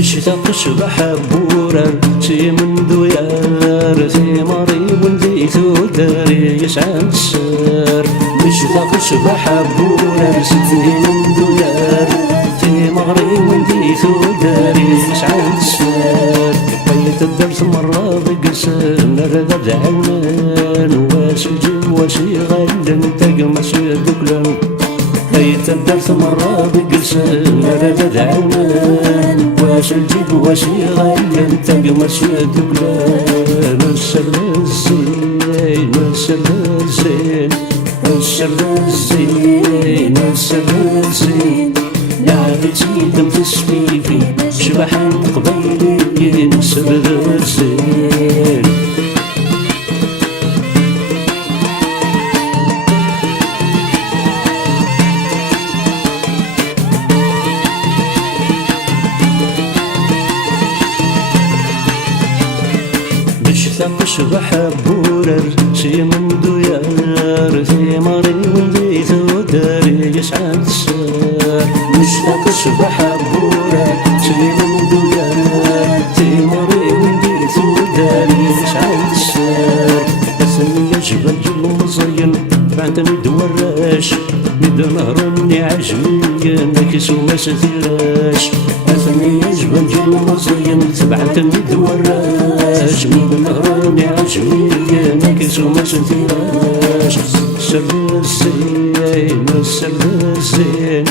تشتاق شبح بورر شي من دويار ثماري ولدي ثوداري يشعل السر تشتاق شبح بورر شي من دويار ثماري ولدي ثوداري يشعل السر بيت الدرس مرة بقسر نرد عونان واش الجو واش يغلن تقمش دكلن بيت الدرس مرة بقسر نرد عونان واش الجيب واش يغلن تقمش دكلن السر الزين السر الزين السر الزين السر الزين لعبتي دم تسبيبي شبحان قبيلي السر الزين تشتاق شبح بورر شي من دويار ثماري ولدي ثوداري يشعل السر تشتاق شبح بورر شي من دويار ثماري ولدي ثوداري يشعل السر اسمي جبل جل مزين بعتني دوراش مد نهرني عجمي نكس وما ستيراش اسمي جبل جل مزين بعتني دوراش مد نهرني عجمي نكس وما ستيراش السر الزين السر الزين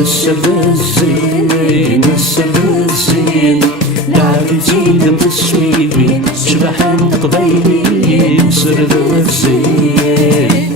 السر الزين السر الزين لعبتي دم تسويبي شبحان قبيلي السر الزين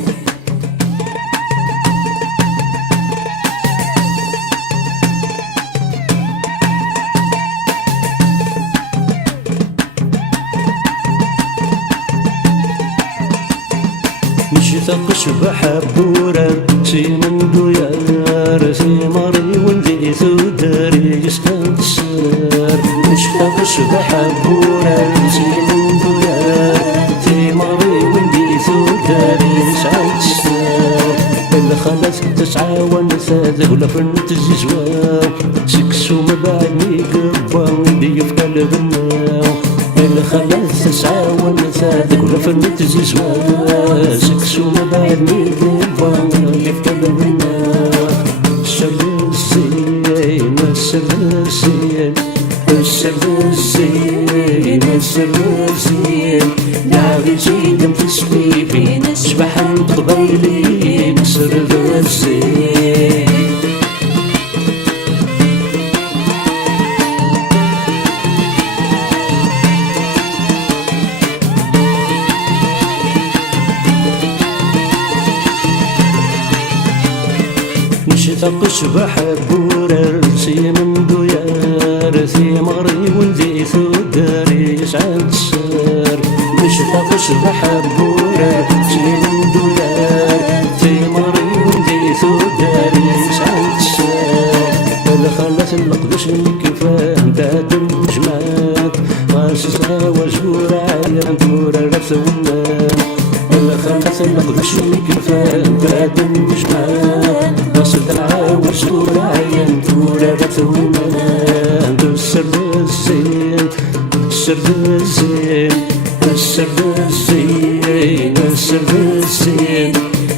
تشتاق شبح بورر شي من دويار ثماري ولدي ثوداري يشعل السر تشتاق شبح بورر شي من دويار ثماري ولدي ثوداري يشعل السر اللي خلت تسعى ونسات ولا فنت الزواو سكسو مباني قبا ولدي في قلبنا اللي خلت تسعى ونسات ولا فنت الزواو سكسو مباني قبا ولدي في قلبنا السر الزين السر الزين السر الزين السر الزين لعبتي دم تسبيبي شبحان قبيلي السر الزين تشتاق شبح بورر شي من دويار ثماري ولدي ثوداري يشعل السر تشتاق شبح بورر شي من دويار ثماري ولدي ثوداري يشعل السر اللي خلت القدش الكفان بعد الجمعات غاسسها وجور عيان تورا رفس ونان اللي خلت القدش الكفان بعد الجمعات غاسسها وجور عيان تورا رفس ونان السر الزين السر الزين السر الزين السر الزين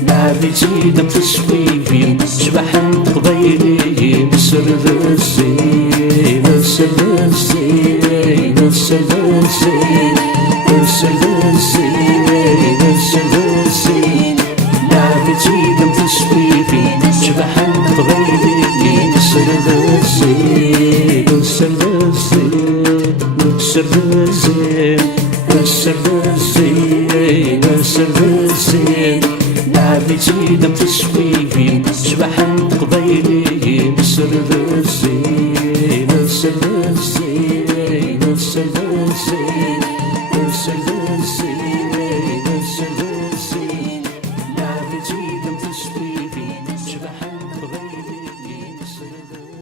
لعبتي دم تسويبي شبحان قبيلي السر الزين السر الزين السر الزين السر الزين السر الزين لعبتي دم تسويبي شبحان قبيلي السر الزين السر الزين السر الزين السر الزين السر الزين لعبتي دم تسويبي شبحان قبيلي السر الزين السر الزين السر الزين السر